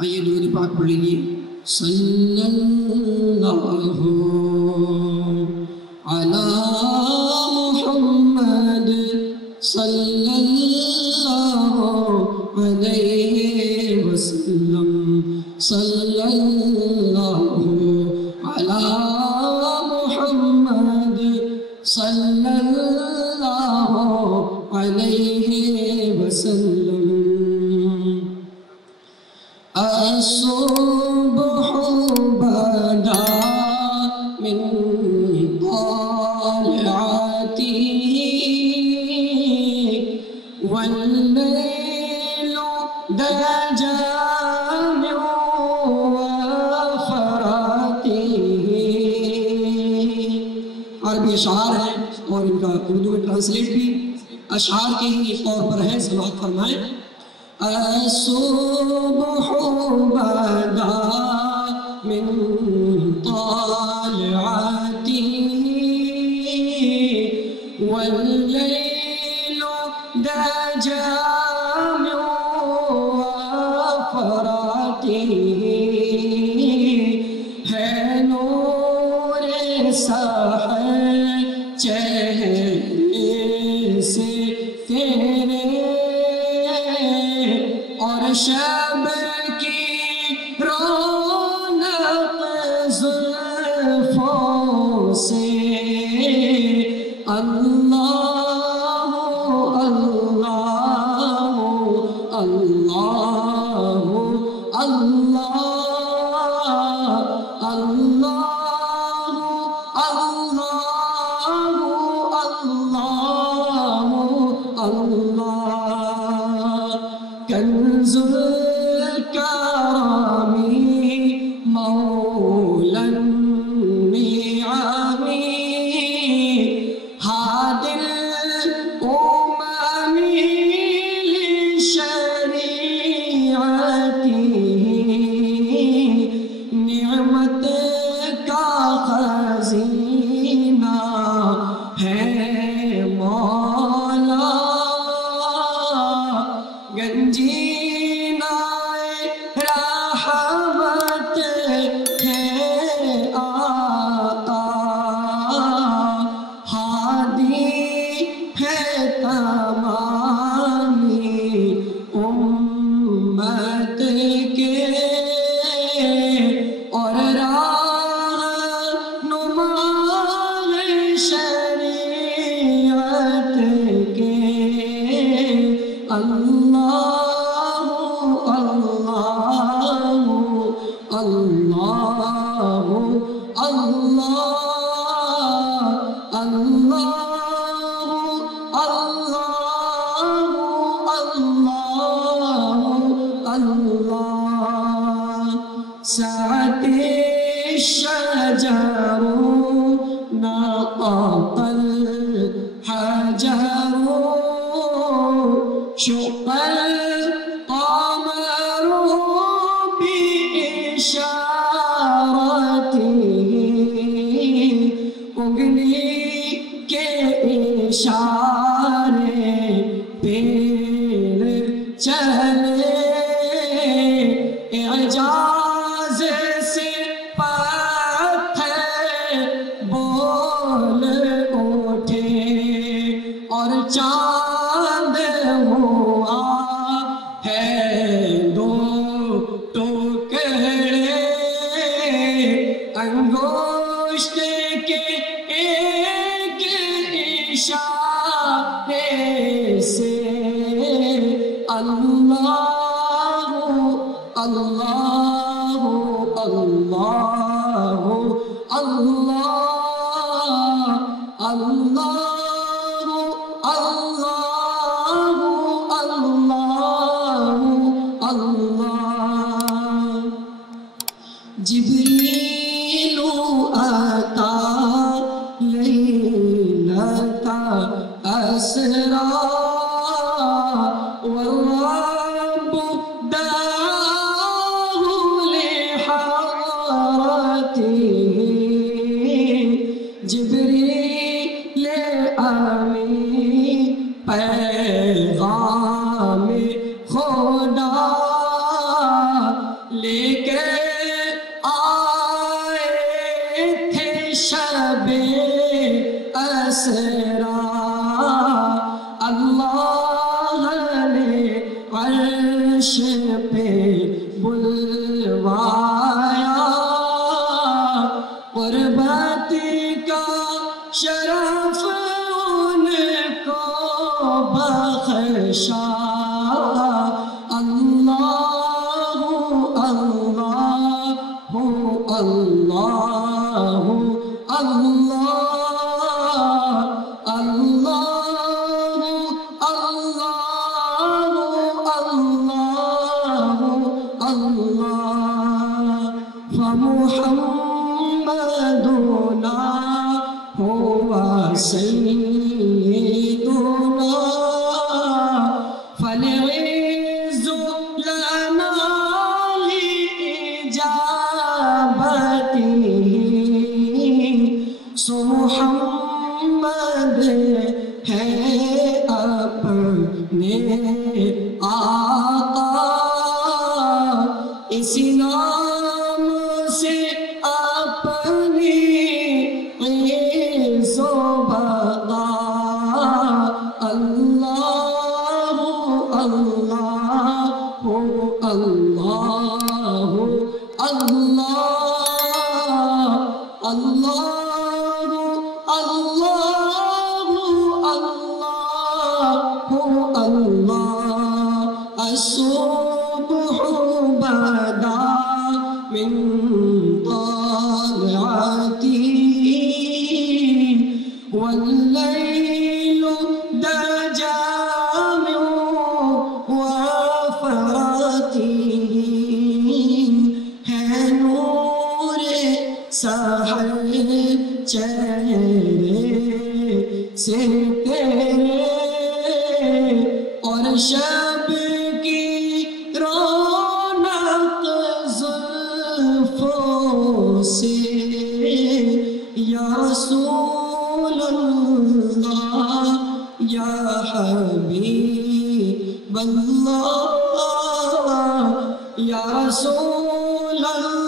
آئیے درود پاک پڑھیں گے صلی اللہ علی محمد صلی اللہ علیہ وسلم صلی اللہ علی محمد صلی اللہ علیہ وسلم الصبح بدا من طلعته والليل دجى من وفراته. عربی اشعار ہیں اور ان کا اردو میں ٹرانسلیٹ بھی اشعار کے ہی طور پر ہے. سماعت فرمائیں. الصبح بدا من طلعته والليل دجى من وفراته ہے نور سحر چہرے سے تیرے اور شب کی رونق زلفوں سے. اللہ اللہ اللہ اللہ اللہ اللہ اللہ کنز الکرم مولا النعم ہادی الامم لشریعته نعمت کا خزینہ ہے مولا گنجینہ رحمت ہے آقا ہادی ہے تمامی امت کے اور رہنما شریعت کے. اللہ اللہ اللہ اللہ اللہ اللہ سعت الشجر نطق الحجر شق القمر بإشارته انگلی کے اشارے پیر چلے اعجاز سے پتھر بول اٹھے اور چاند ہوا ہے دو ٹکڑے انگشت کے ایک اشارے سے. اللہ اللہ اللہ اللہ اللہ جبریل آتا لیلۃ اسرا والرب دعاه لحضرته جبریل آمین پیغام خدا لے کے آئے تھے شب اسرا اللہ نے عرش پہ بلوایا قربت کا شرف ان کو بخشا اللہ اللہ اللہ اللہ اللہ اللہ فمحمدنا هو سيدنا فالعز لنا لإجابته سو محمد ہے اپنے آقا اسی نام سے اپنی عز و بقا اللہ اللہ اللہ اللہ اللہ اللہ الصبح بدا من طلعته والليل دجى من وفرته ہے نور سحر چہرے سے تیرے اور شب کی رونق زلفوں سے یا رسول اللہ یا حبیب اللہ یا رسول اللہ